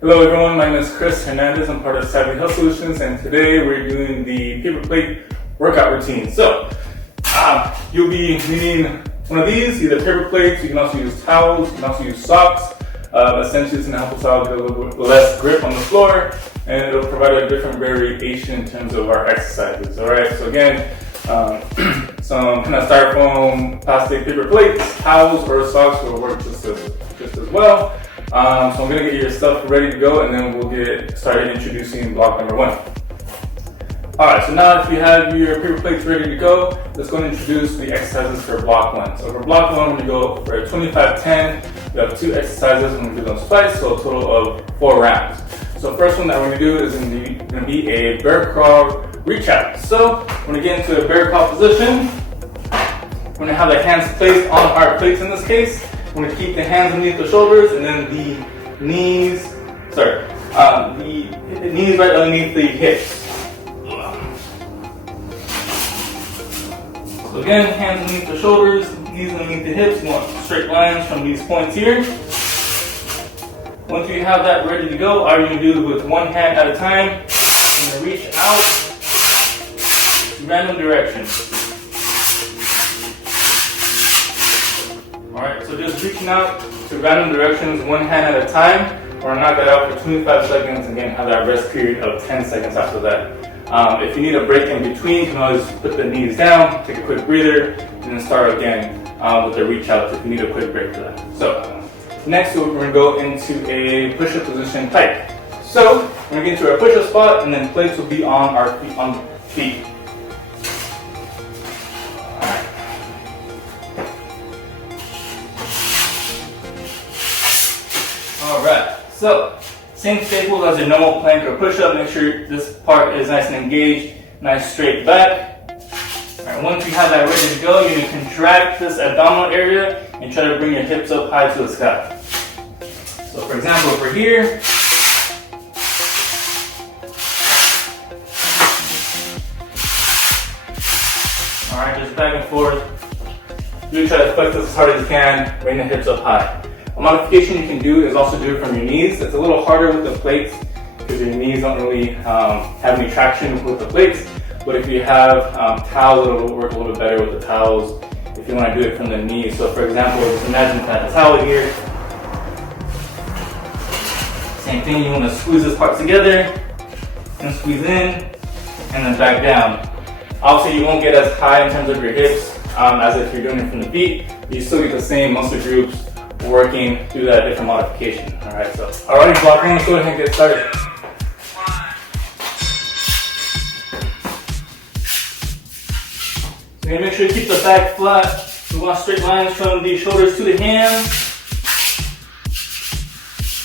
Hello everyone, my name is Chris Hernandez. I'm part of Savvy Health Solutions, and today we're doing the paper plate workout routine. So, you'll be needing one of these, either paper plates. You can also use towels, you can also use socks. Essentially, it's going to help us out get a little bit less grip on the floor, and it'll provide a different variation in terms of our exercises. Alright, so again, some kind of styrofoam, plastic paper plates, towels, or socks will work just as well. So I'm going to get your stuff ready to go, and then we'll get started introducing block number 1. Alright, so now if you have your paper plates ready to go, let's go and introduce the exercises for block 1. So for block 1, we're going to go for a 25-10. We have 2 exercises, and we're going to do them twice, so a total of 4 rounds. So first one that we're going to do is going to be a bear crawl reach out. So we're going to get into a bear crawl position. We're going to have the hands placed on our plates in this case. We're going to keep the hands underneath the shoulders, and then the knees right underneath the hips. So again, hands underneath the shoulders, knees underneath the hips. You want straight lines from these points here. Once you have that ready to go, all you're going to do with one hand at a time, you're going to reach out in random directions. Alright, so just reaching out to random directions, one hand at a time. We're going to knock that out for 25 seconds, and again, have that rest period of 10 seconds after that. If you need a break in between, you can always put the knees down, take a quick breather, and then start again with the reach out if you need a quick break for that. So, next we're going to go into a push-up position type. So, we're going to get into our push-up spot, and then plates will be on our feet. Alright, so same staples as your normal plank or push-up. Make sure this part is nice and engaged, nice straight back. Alright, once you have that ready to go, you can contract this abdominal area and try to bring your hips up high to the sky. So for example, over here, alright, just back and forth. Really try to flex this as hard as you can, bring the hips up high. A modification you can do is also do it from your knees. It's a little harder with the plates because your knees don't really have any traction with the plates. But if you have towels, it'll work a little bit better with the towels if you want to do it from the knees. So for example, just imagine that towel here. Same thing, you want to squeeze this part together and squeeze in and then back down. Obviously you won't get as high in terms of your hips as if you're doing it from the feet, but you still get the same muscle groups working through that different modification. Alright, so alrighty, block 1, let's go ahead and get started. So you make sure you keep the back flat. We want straight lines from the shoulders to the hands.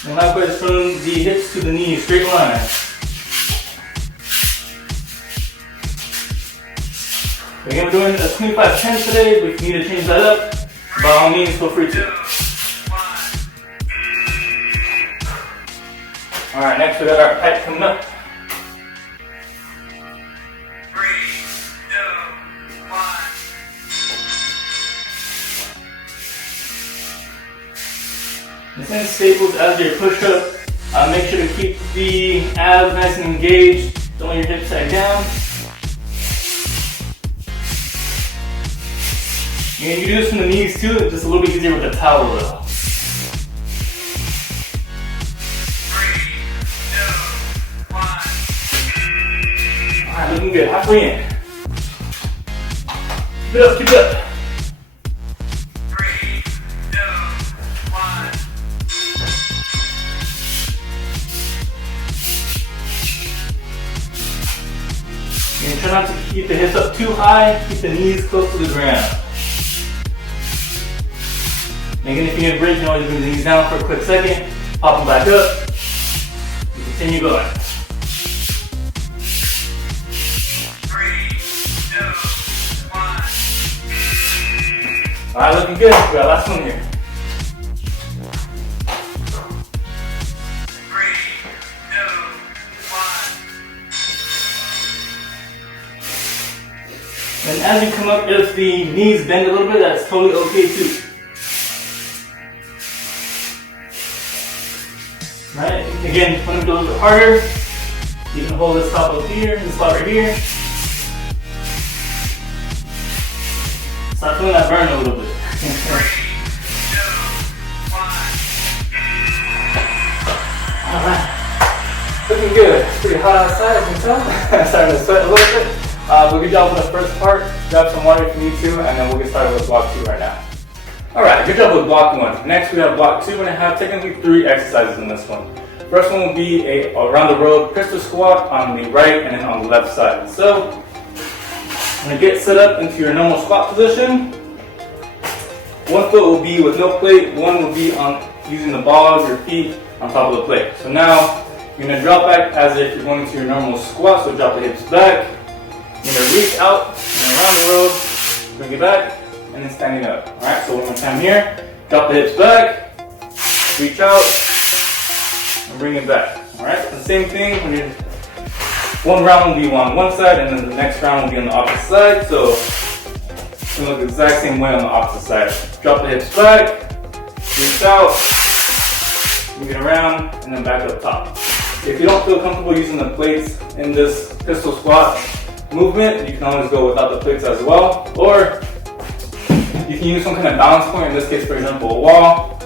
And likewise from the hips to the knees, straight lines. Again, we're doing a 25-10 today, but if you need to change that up, by all means, feel free to. Alright, next we got our pipe coming up. 3, 2, 1. The same staples as your push-up. Make sure to keep the abs nice and engaged. Don't let your hips sag down. And you can do this from the knees too, it's just a little bit easier with the towel though. Alright, looking good. Halfway in. Keep it up, keep it up. 3, 2, 1. And try not to keep the hips up too high, keep the knees close to the ground. And again, if you need a break, you can always bring the knees down for a quick second, pop them back up, and continue going. 3, 2, 1. Alright, looking good. We got last one here. 3, 2, 1. And as you come up, if the knees bend a little bit, that's totally okay too. Right? Again, want to go a little bit harder. You can hold this top up here, this spot right here. Start feeling that burn a little bit. Alright. Looking good. It's pretty hot outside, as you can tell. I'm starting to sweat a little bit. But good job with the first part. Grab some water if you need to, and then we'll get started with block 2 right now. Alright, good job with block 1. Next we have block 2, and I have technically 3 exercises in this one. First one will be a around the road pistol squat on the right and then on the left side. So, I'm going to get set up into your normal squat position. One foot will be with no plate, one will be on using the ball of your feet on top of the plate. So now, you're going to drop back as if you're going into your normal squat, so drop the hips back. You're going to reach out and around the road, bring it back, and then standing up. Alright, so one more time here. Drop the hips back, reach out, and bring it back. Alright, the same thing when you're one round will be on one side and then the next round will be on the opposite side. So it's gonna look the exact same way on the opposite side. Drop the hips back, reach out, move it around, and then back up top. If you don't feel comfortable using the plates in this pistol squat movement, you can always go without the plates as well. Or you can use some kind of balance point, in this case for example a wall.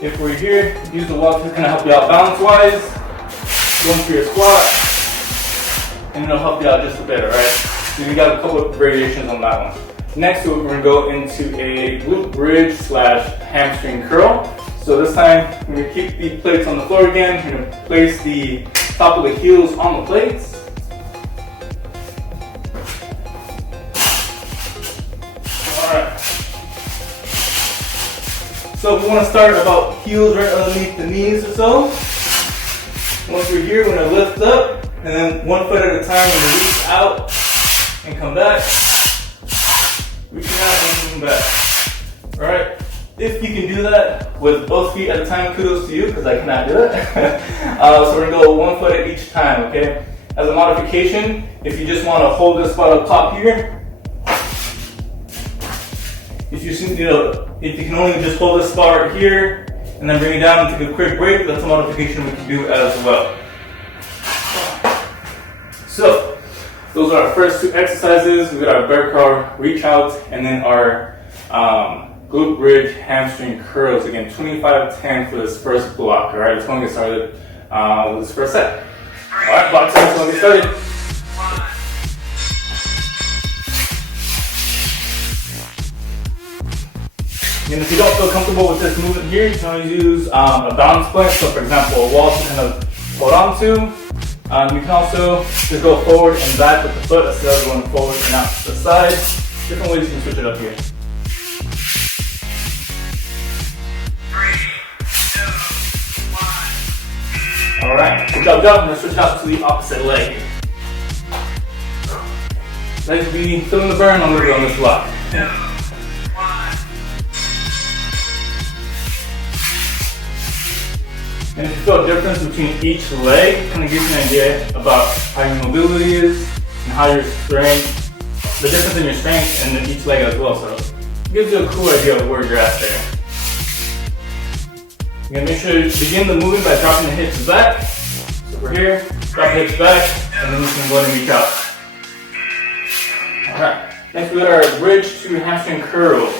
If we're here, use the wall to kind of help you out balance wise. Go into your squat, and it'll help you out just a bit, alright? So we got a couple of variations on that one. Next we're going to go into a glute bridge / hamstring curl. So this time we're going to keep the plates on the floor again. We're going to place the top of the heels on the plates. Alright. So we want to start about heels right underneath the knees or so. Once we're here, we're going to lift up, and then one foot at a time, we're going to reach out and come back. Reaching out and coming back. Alright? If you can do that with both feet at a time, kudos to you, because I cannot do it. So we're going to go one foot at each time, okay? As a modification, if you just want to hold this spot up top here, if you can only just hold this spot right here and then bring it down and take a quick break, that's a modification we can do as well. So, those are our first 2 exercises. We got our bear crawl, reach out, and then our glute bridge hamstring curls. Again, 25-10 for this first block. All right, let's go and get started with this first set. All right, block 10, let's go and get started. And if you don't feel comfortable with this movement here, you can always use a balance point. So for example, a wall to kind of hold on to. You can also just go forward and back with the foot instead of going forward and out to the side. Different ways you can switch it up here. 3, 2, 1. Alright, good job. I'm going to switch out to the opposite leg. Legs be feeling the burn a little bit on this block. And if you feel a difference between each leg, it kind of gives you an idea about how your mobility is and how your strength, the difference in your strength and then each leg as well. So it gives you a cool idea of where you're at there. You're going to make sure you begin the movement by dropping the hips back. So we're here, drop the hips back, and then we can go ahead and reach out. Alright, next we got our bridge to hamstring curls.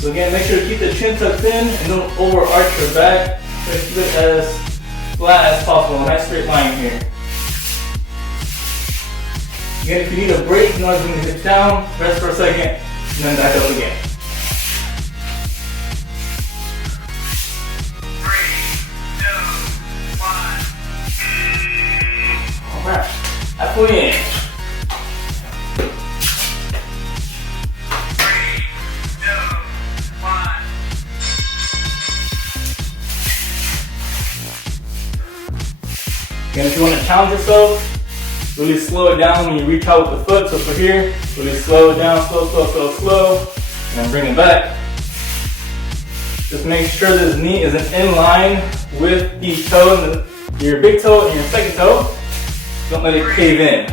So again, make sure to keep the chin tucked in and don't overarch your back. Try to keep it as flat as possible, a nice straight line here. Again, if you need a break, you can always bring the hips down, rest for a second, and then back up again. 3, 2, 1. Alright, halfway in. Again, if you want to challenge yourself, really slow it down when you reach out with the foot. So for here, really slow it down, slow, and then bring it back. Just make sure this knee isn't in line with each toe, your big toe and your second toe. Don't let it cave in.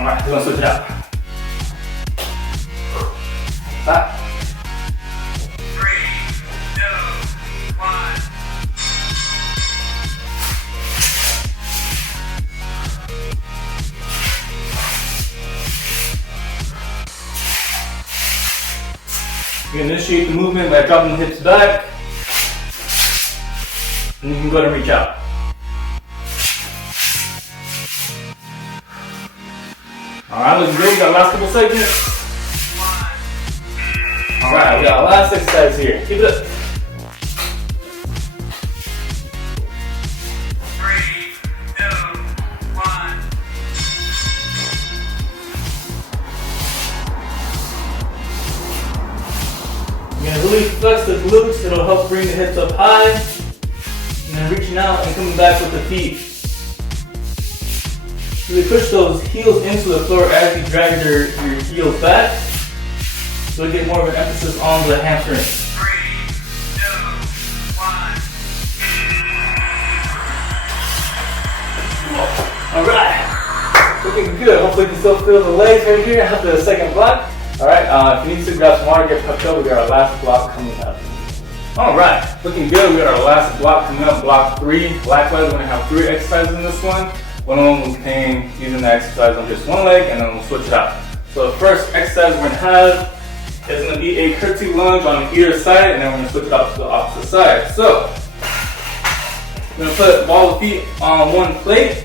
Alright, we're gonna switch it out. Back. 3, 2, 1. You initiate the movement by dropping the hips back. And you can go ahead and reach out. Alright, looking good. We got last couple seconds. Alright, we got our last exercise here. Keep it up. 3, 2, 1. You're gonna really flex the glutes. It'll help bring the hips up high. And then reaching out and coming back with the feet. Really push those heels into the floor as you drag your heels back. So you get more of an emphasis on the hamstrings. 3, 2, 1. Alright. Looking good. Hopefully you can still feel the legs right here after the second block. Alright, if you need to grab some water, get puffed up, we got our last block coming up. Alright, looking good. We got our last block coming up, block 3. Likewise, we're going to have 3 exercises in this one. One of them will contain using the exercise on just one leg, and then we'll switch it out. So the first exercise we're going to have is going to be a curtsy lunge on either side, and then we're going to switch it out to the opposite side. So, we're going to put all the feet on one plate,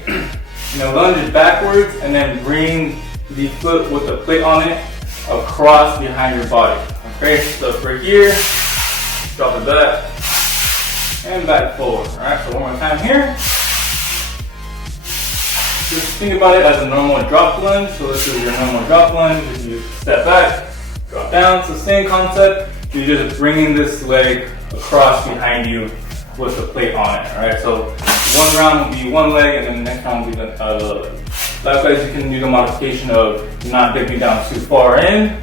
lunge it backwards, and then bring the foot with the plate on it across behind your body. Okay, so for here, drop it back, and back forward. Alright, so one more time here. Just think about it as a normal drop lunge. So this is your normal drop lunge. You step back, drop down. So same concept. You're just bringing this leg across behind you with the plate on it. All right. So one round will be one leg, and then the next round will be the other leg. Likewise, you can do the modification of not dipping down too far in,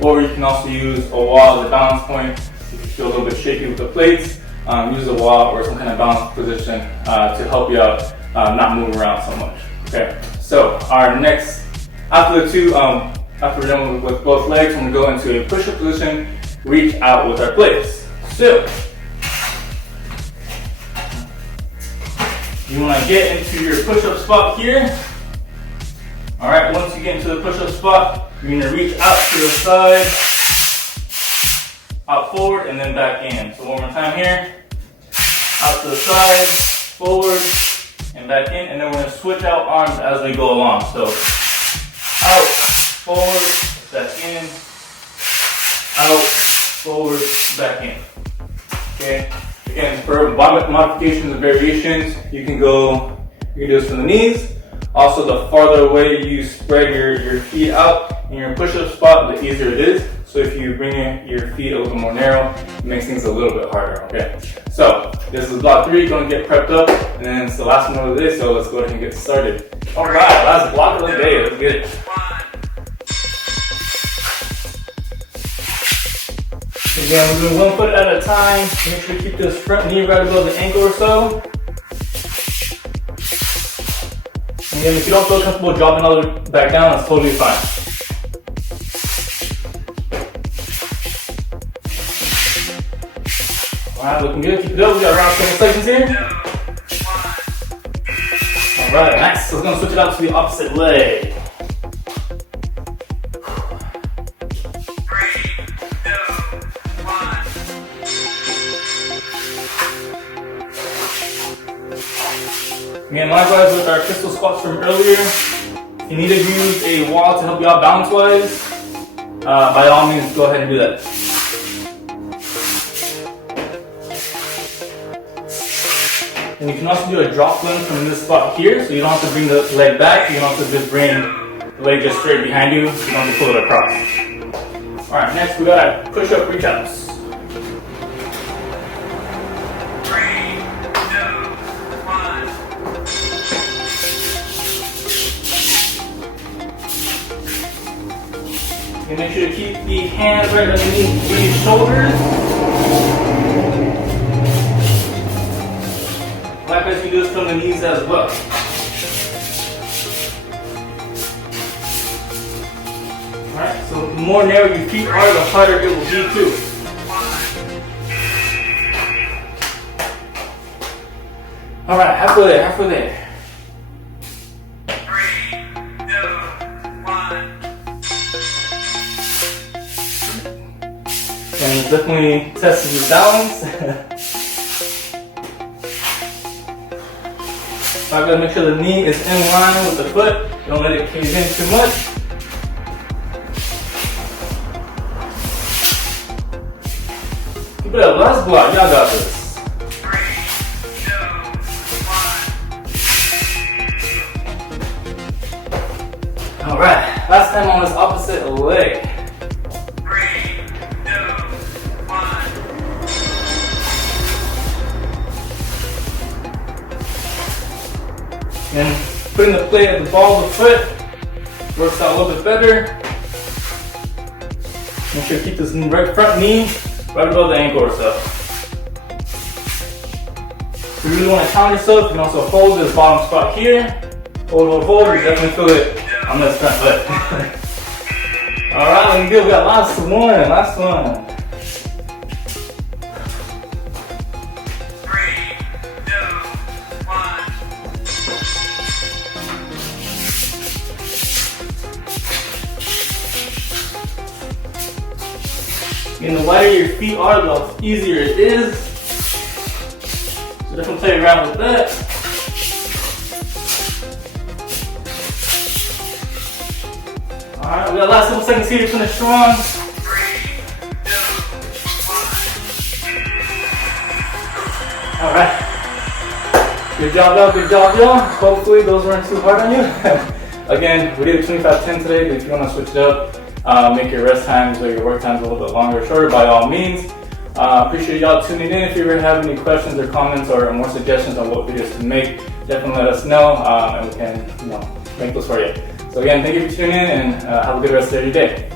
or you can also use a wall as a balance point. If you feel a little bit shaky with the plates, use a wall or some kind of balance position to help you out, not move around so much. Okay, so our next, after we're done with both legs, we're going to go into a push-up position, reach out with our plates. So, you want to get into your push-up spot here. All right, once you get into the push-up spot, you're going to reach out to the side, out forward, and then back in. So one more time here, out to the side, forward, and back in, and then we're going to switch out arms as we go along. So out, forward, back in, out, forward, back in. Okay. Again, for modifications and variations, you can do this from the knees. Also, the farther away you spread your feet out in your push-up spot, the easier it is. So if you bring your feet a little more narrow, it makes things a little bit harder, okay? So this is block 3, going to get prepped up, and then it's the last one of the day, so let's go ahead and get started. All right, last block of the day, let's get it. Again, we're doing 1 foot at a time. Make sure to keep this front knee right above the ankle or so. Again, if you don't feel comfortable dropping all the way back down, that's totally fine. Alright, looking good. Keep it up. We got around 20 seconds here. Alright, nice. So we're going to switch it out to the opposite leg. 3, 2, 1. Again, likewise with our pistol squats from earlier, if you need to use a wall to help you out balance-wise, by all means, go ahead and do that. And you can also do a drop lunge from this spot here, so you don't have to bring the leg back. You can also just bring the leg just straight behind you, so you don't have to pull it across. All right, next we got our push-up reach-outs. 3, 2, 1. And make sure to keep the hands right underneath your shoulders. Likewise, you can do this from the knees as well. Alright, so the more narrow your feet are, the harder it will be too. Alright, halfway there, halfway there. 3, 2, 1. And definitely testing your balance. So I gotta make sure the knee is in line with the foot. Don't let it cave in too much. Keep it up, last block, y'all got this. 3, 2, 1. Alright, last time on this opposite leg. 3, 2, 1. And putting the plate at the ball of the foot works out a little bit better. Make sure to keep this right front knee right above the ankle or so. If you really want to challenge yourself, you can also hold this bottom spot here. Hold, you definitely feel it on this front foot. Alright, looking good. We got last one. 3, 2, 1. And the wider your feet are, the easier it is. So definitely play around with that. Alright, we got last couple seconds here to finish strong. 3, 2, 1. Alright. Good job, y'all. Hopefully those weren't too hard on you. Again, we did a 25-10 today, but if you want to switch it up, make your rest times or your work times a little bit longer or shorter, by all means. Appreciate y'all tuning in. If you ever have any questions or comments or more suggestions on what videos to make, definitely let us know, and we can make those for you. So again, thank you for tuning in, and have a good rest of your day.